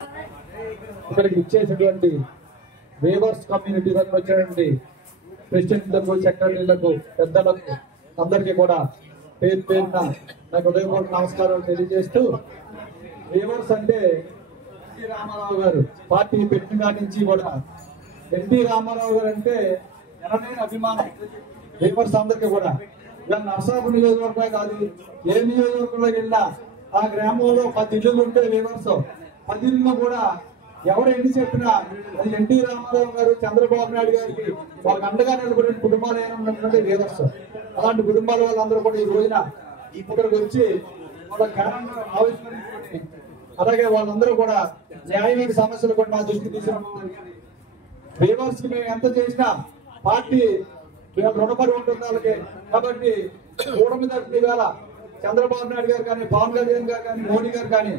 ఇక్కడికి ఇచ్చేసినటువంటి weavers community తరఫున వచ్చినటువంటి ప్రెసిడెంట్లకు, సెక్రటరీలకు, పెద్దలకు అందరికీ కూడా పేరు పేరున నాకు హృదయపూర్వక నమస్కారాలు తెలియజేస్తూ, వేవర్స్ అంటే ఎన్టీ రామారావు గారు పార్టీ పెట్టిన కాడి నుంచి కూడా ఎన్టీ రామారావు గారు అంటే ఎనలేని అభిమానం వేవర్స్ అందరికీ కూడా. ఇలా నర్సాపు నియోజకవర్గమే కాదు, ఏ నియోజకవర్గంలో వెళ్ళినా ఆ గ్రామంలో 10 ఇళ్ళు ఉంటే వేవర్స్ 10 ఇళ్ళు కూడా ఎవరు ఎన్ని చెప్పినా అది ఎన్టీ రామారావు గారు, చంద్రబాబు నాయుడు గారికి వాళ్ళకి అండగా నిలబడిన కుటుంబాలు ఏమన్నటువంటి వేవర్స్. అలాంటి కుటుంబాల వాళ్ళందరూ కూడా ఈ రోజున ఇక్కడికి వచ్చి వాళ్ళ ఘనంగా ఆవిష్కరించుకొని, అలాగే వాళ్ళందరూ కూడా న్యాయమైన సమస్యలు కూడా మా దృష్టికి తీసుకురావడం. వేవర్స్ కి మేము ఎంత చేసినా పార్టీ రుణపడి ఉంటుంది వాళ్ళకి. కాబట్టి కూటమి తరఫున వేళ చంద్రబాబు నాయుడు గారు కానీ, పవన్ కళ్యాణ్ గారు కానీ, మోడీ గారు కానీ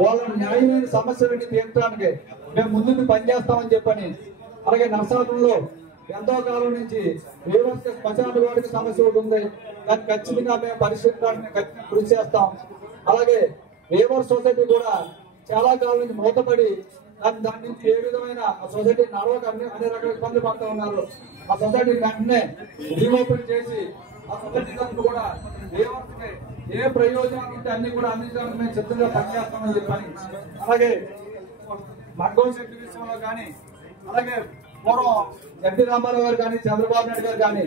వాళ్ళ న్యాయమైన సమస్యలని తీర్చడానికి మేము ముందుకు పనిచేస్తామని చెప్పని, అలాగే నర్సాపురంలో ఎంతో కాలం నుంచి వేవర్స్ శ్మశాన వాడికి సమస్య ఒకటి ఉంది, దాన్ని ఖచ్చితంగా మేము పరిష్కరించడానికి కృషి చేస్తాం. అలాగే వేవర్స్ సొసైటీ కూడా చాలా కాలం నుంచి మూతపడి దాని నుంచి ఏ విధమైన సొసైటీ నడవక అన్ని రకాల ఇబ్బందులు పడుతూ ఉన్నారు. ఆ సొసైటీని వెంటనే రీఓపెన్ చేసి ఆ సొసైటీ తరఫున కూడా వేవర్స్కి ఏ ప్రయోజనాలు ఉంటే అన్ని కూడా అందించడానికి మేము సిద్ధంగా పనిచేస్తామని చెప్పని, అలాగే మగ్గం శక్తి విషయంలో కానీ, అలాగే పూర్వం ఎన్టీ రామారావు గారు కానీ, చంద్రబాబు నాయుడు గారు కానీ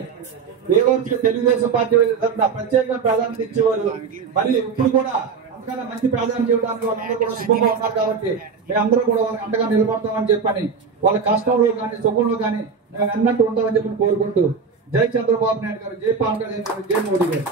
వేవర్స్కి తెలుగుదేశం పార్టీ తరఫున ప్రత్యేకంగా ప్రాధాన్యత ఇచ్చేవారు. మరి ఇప్పుడు కూడా అంతకన్నా మంచి ప్రాధాన్యత ఇవ్వడానికి వాళ్ళందరూ కూడా శుభంగా ఉన్నారు. కాబట్టి మేమందరూ కూడా వాళ్ళకి అండగా నిలబడతామని చెప్పని, వాళ్ళ కష్టంలో కానీ, సుఖంలో కానీ మేము అన్నట్టు ఉంటామని చెప్పి కోరుకుంటూ, జై చంద్రబాబు నాయుడు గారు, జై పవన్ కళ్యాణ్ గారు, జై మోడీ గారు.